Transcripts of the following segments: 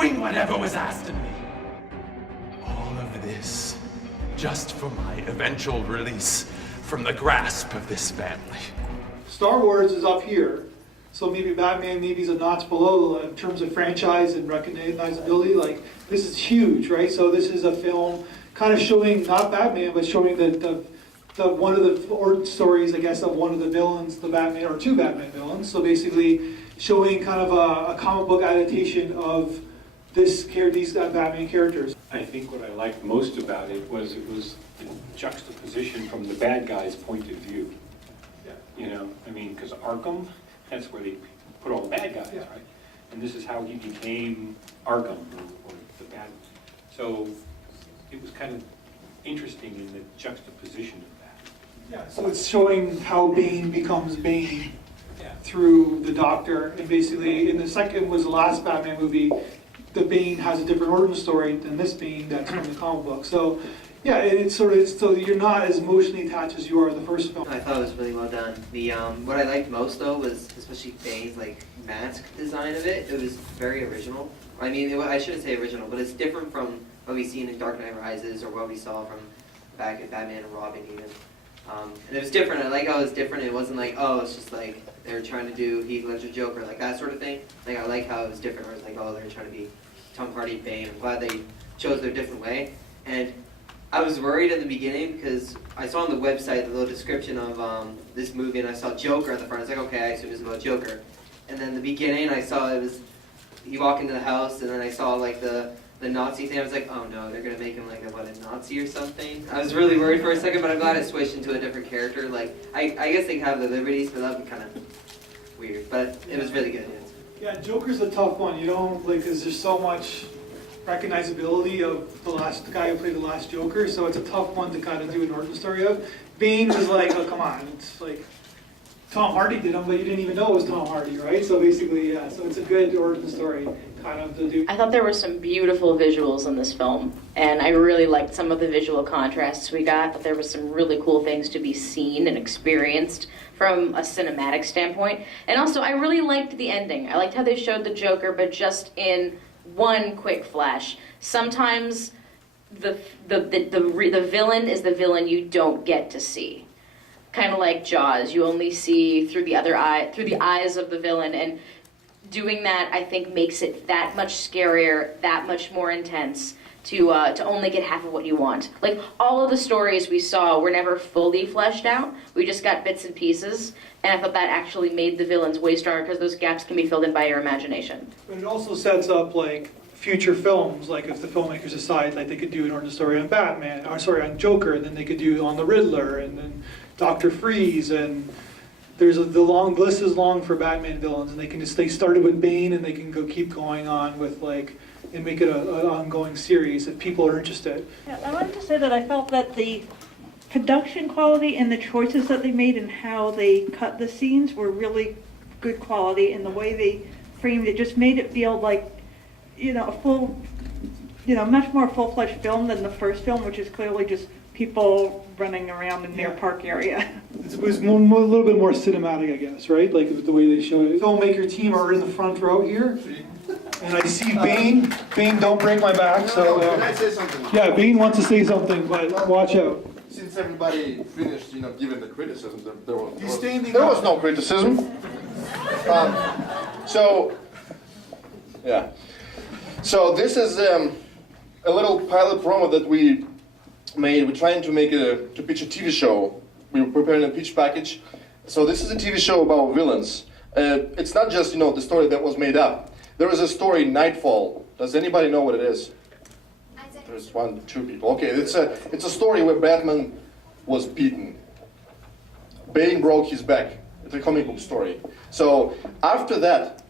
doing whatever was asked of me. All of this just for my eventual release from the grasp of this family. Star Wars is up here, so maybe Batman maybe is a notch below in terms of franchise and recognizability. Like, this is huge, right? So this is a film kind of showing, not Batman, but showing the one of the origin stories, I guess, of one of the villains, the Batman, or two Batman villains. So basically showing kind of a comic book adaptation of these Batman characters. I think what I liked most about it was the juxtaposition from the bad guy's point of view. Yeah. You know, I mean, because Arkham, that's where they put all the bad guys, Yeah. right? And this is how he became Arkham, or the bad. So it was kind of interesting in the juxtaposition of that. Yeah, so it's showing how Bane becomes Bane through the Doctor, and basically in the second was the last Batman movie, the Bane has a different origin story than this Bane that's from the comic book. So yeah, it's sort of, so you're not as emotionally attached as you are in the first film. I thought it was really well done. The what I liked most though was especially Bane's like mask design of it. It was very original. I mean, I shouldn't say original, but it's different from what we've seen in Dark Knight Rises or what we saw from back at Batman and Robin even. And it was different. I like how it was different. It wasn't like, oh, it's just like they were trying to do Heath Ledger Joker, like that sort of thing. Like I like how it was different. Where it's like, oh, they're trying to be Tom Hardy Bane. I'm glad they chose their different way. And I was worried in the beginning because I saw on the website the little description of this movie, and I saw Joker at the front. I was like, okay, I assume it's about Joker. And then the beginning, I saw it was you walk into the house, and then I saw like the Nazi thing. I was like, oh no, they're gonna make him like a Nazi or something. I was really worried for a second, but I'm glad it switched into a different character. Like I guess they have the liberties, but that would be kind of weird. But it was really good. Yeah, Joker's a tough one. You don't like, cause there's so much recognizability of the guy who played the last Joker, so it's a tough one to kind of do an origin story of. Bane was like, oh come on, it's like Tom Hardy did him, but you didn't even know it was Tom Hardy, right? So basically, yeah, so it's a good origin story kind of to do. I thought there were some beautiful visuals in this film, and I really liked some of the visual contrasts we got, but there were some really cool things to be seen and experienced from a cinematic standpoint. And also, I really liked the ending. I liked how they showed the Joker, but just in one quick flash. Sometimes the villain is the villain you don't get to see. Kind of like Jaws, you only see through the eyes of the villain, and doing that, I think, makes it that much scarier, that much more intense to only get half of what you want. Like, all of the stories we saw were never fully fleshed out. We just got bits and pieces, and I thought that actually made the villains way stronger because those gaps can be filled in by your imagination. But it also sets up, like, future films, like if the filmmakers decide like they could do an origin story on Batman, or sorry, on Joker, and then they could do on the Riddler, and then Dr. Freeze, and the list is long for Batman villains, and they started with Bane, and they can keep going on with like, and make it an ongoing series if people are interested. Yeah, I wanted to say that I felt that the production quality and the choices that they made and how they cut the scenes were really good quality, and the way they framed it just made it feel like, you know, a full, you know, much more full-fledged film than the first film, which is clearly just people running around in their park area. It was a little bit more cinematic, I guess, right? Like the way they show it. Filmmaker team are in the front row here, and I see Bane. Bane, don't break my back. So can I say something? yeah, Bane wants to say something, but watch out. Since everybody finished, you know, giving the criticism, there There was no criticism. So this is a little pilot promo that we made. We're trying to pitch a TV show. We were preparing a pitch package. So this is a TV show about villains. It's not just, you know, the story that was made up. There is a story, Nightfall. Does anybody know what it is? There's 1, 2 people. Okay, it's a story where Batman was beaten. Bane broke his back. It's a comic book story. So after that,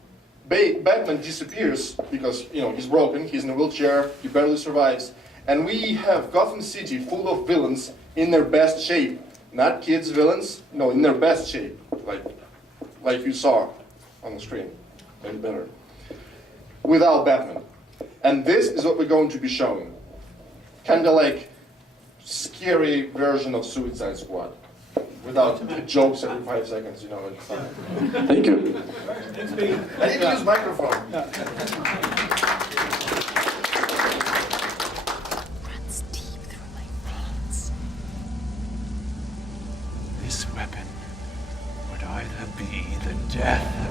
Batman disappears because, you know, he's broken, he's in a wheelchair, he barely survives. And we have Gotham City full of villains in their best shape. Not kids villains, no, in their best shape. Like you saw on the screen, maybe better. Without Batman. And this is what we're going to be showing. Kind of like scary version of Suicide Squad. Without jokes every 5 seconds, you know. Thank you. I didn't use microphone. this weapon would either be the death